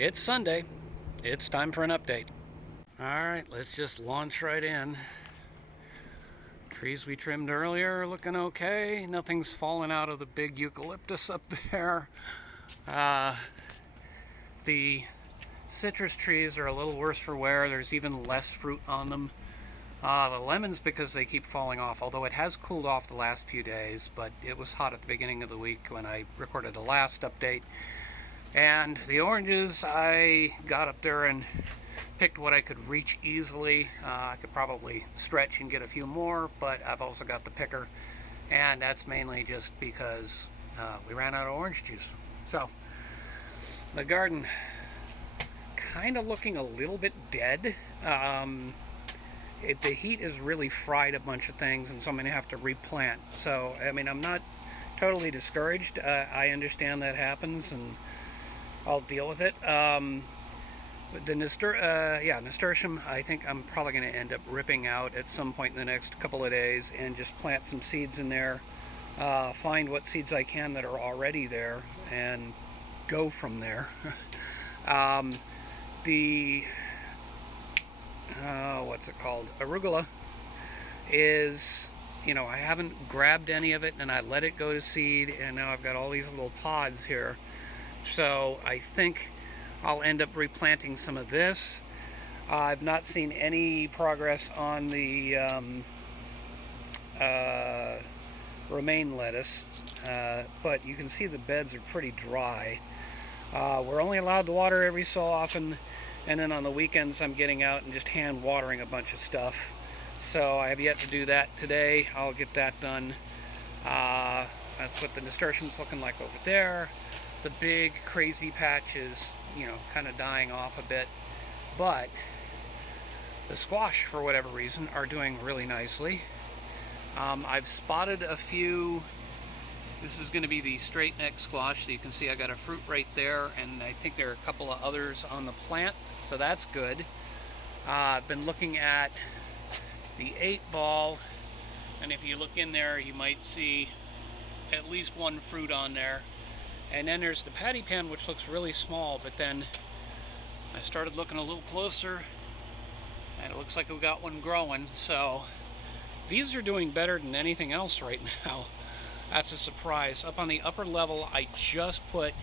It's Sunday. It's time for an update. All right, let's just launch right in. Trees we trimmed earlier are looking okay. Nothing's fallen out of the big eucalyptus up there. Uh, the citrus trees are a little worse for wear. There's even less fruit on them. The lemons, because they keep falling off, although it has cooled off the last few days, but it was hot at the beginning of the week when I recorded the last update. And the oranges, I got up there and picked what I could reach easily. I could probably stretch and get a few more, but I've also got the picker, and that's mainly just because we ran out of orange juice. So the garden kind of looking a little bit dead. The heat has really fried a bunch of things, and so I'm going to have to replant. So, I mean, I'm not totally discouraged. I understand that happens, and I'll deal with it. The nasturtium, I think I'm probably going to end up ripping out at some point in the next couple of days and just plant some seeds in there. Find what seeds I can that are already there and go from there. What's it called? Arugula is, I haven't grabbed any of it, and I let it go to seed, and now I've got all these little pods here. So I think I'll end up replanting some of this. I've not seen any progress on the romaine lettuce, but you can see the beds are pretty dry. We're only allowed to water every so often, and then on the weekends I'm getting out and just hand watering a bunch of stuff. So I have yet to do that today. I'll get that done. That's what the nasturtium's looking like over there. The big crazy patch is, kind of dying off a bit, but the squash, for whatever reason, are doing really nicely. I've spotted a few. This is going to be the straight neck squash. So you can see I got a fruit right there, and I think there are a couple of others on the plant, so that's good. I've been looking at the 8-ball, and if you look in there, you might see at least one fruit on there. And then there's the patty pan, which looks really small, but then I started looking a little closer, and it looks like we got one growing. So these are doing better than anything else right now. That's a surprise. Up on the upper level, I just put,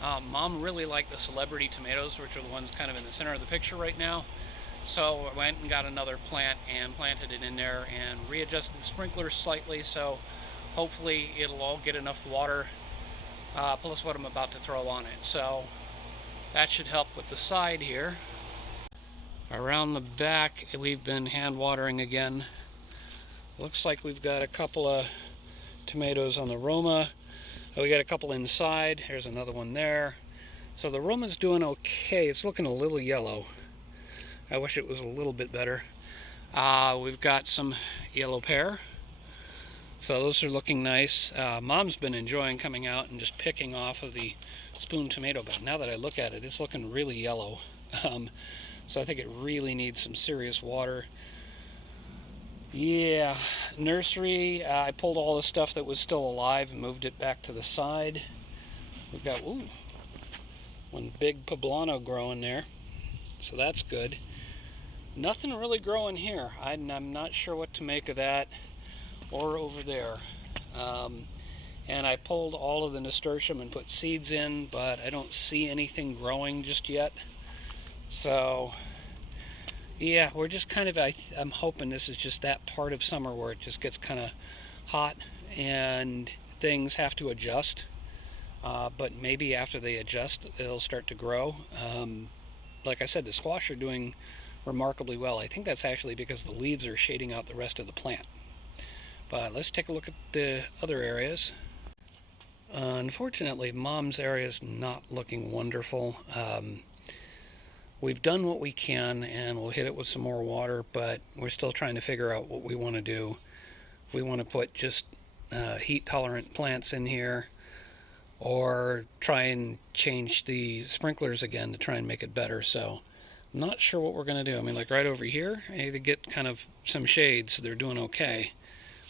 Mom really liked the celebrity tomatoes, which are the ones kind of in the center of the picture right now. So I went and got another plant and planted it in there and readjusted the sprinklers slightly, so hopefully it'll all get enough water, plus what I'm about to throw on it. So that should help with the side here. Around the back, we've been hand watering again. Looks like we've got a couple of tomatoes on the Roma. We got a couple inside. There's another one there. So the Roma's doing okay. It's looking a little yellow. I wish it was a little bit better. We've got some yellow pear. So those are looking nice. Mom's been enjoying coming out and just picking off of the spoon tomato, but now that I look at it, it's looking really yellow. So I think it really needs some serious water. Yeah, nursery, I pulled all the stuff that was still alive and moved it back to the side. We've got, one big poblano growing there, so that's good. Nothing really growing here. I'm not sure what to make of that or over there. And I pulled all of the nasturtium and put seeds in, but I don't see anything growing just yet. So yeah, we're just kind of, I'm hoping this is just that part of summer where it just gets kind of hot and things have to adjust. But maybe after they adjust, it'll start to grow. Like I said, the squash are doing remarkably well. I think that's actually because the leaves are shading out the rest of the plant. But let's take a look at the other areas. Unfortunately, Mom's area is not looking wonderful. We've done what we can, and we'll hit it with some more water, but we're still trying to figure out what we want to do. If we want to put just heat-tolerant plants in here, or try and change the sprinklers again to try and make it better. So I'm not sure what we're going to do. I mean, like right over here, they get kind of some shade, so they're doing okay.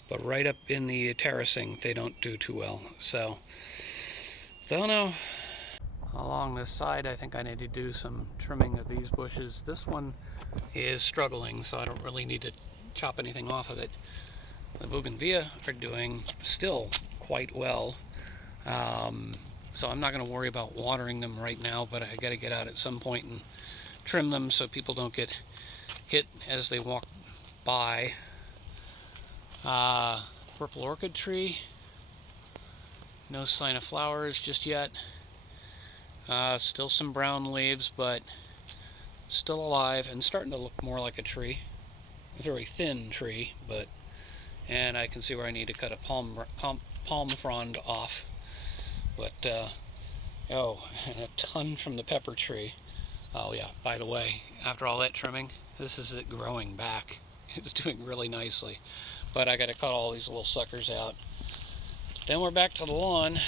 But right up in the terracing, they don't do too well. So, don't know. along this side, I think I need to do some trimming of these bushes. This one is struggling, so I don't really need to chop anything off of it. The bougainvillea are doing still quite well. So I'm not going to worry about watering them right now, but I got to get out at some point and trim them so people don't get hit as they walk by. Purple orchid tree, no sign of flowers just yet. Still some brown leaves, but still alive and starting to look more like a tree. A very thin tree, but, and I can see where I need to cut a palm frond off. But, oh, and a ton from the pepper tree. Oh yeah, by the way, after all that trimming, this is it growing back. It's doing really nicely. But I gotta cut all these little suckers out. Then we're back to the lawn.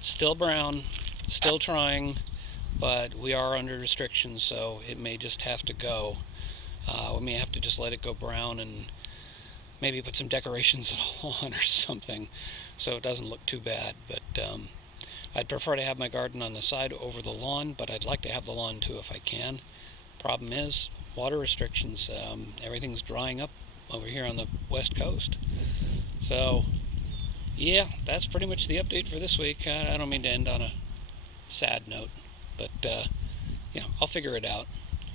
Still brown, still trying, but we are under restrictions, so it may just have to go. We may have to just let it go brown and maybe put some decorations on the lawn or something so it doesn't look too bad. But I'd prefer to have my garden on the side over the lawn, but I'd like to have the lawn too if I can. Problem is, water restrictions. Everything's drying up over here on the west coast. So, yeah, that's pretty much the update for this week. I don't mean to end on a sad note, but, I'll figure it out.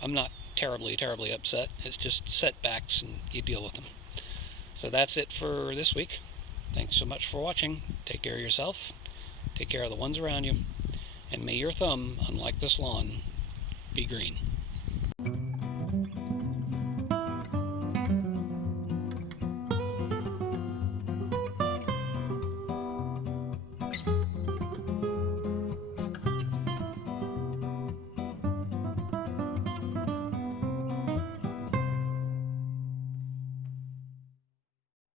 I'm not terribly upset. It's just setbacks and you deal with them. So that's it for this week. Thanks so much for watching. Take care of yourself. Take care of the ones around you. And may your thumb, unlike this lawn, be green.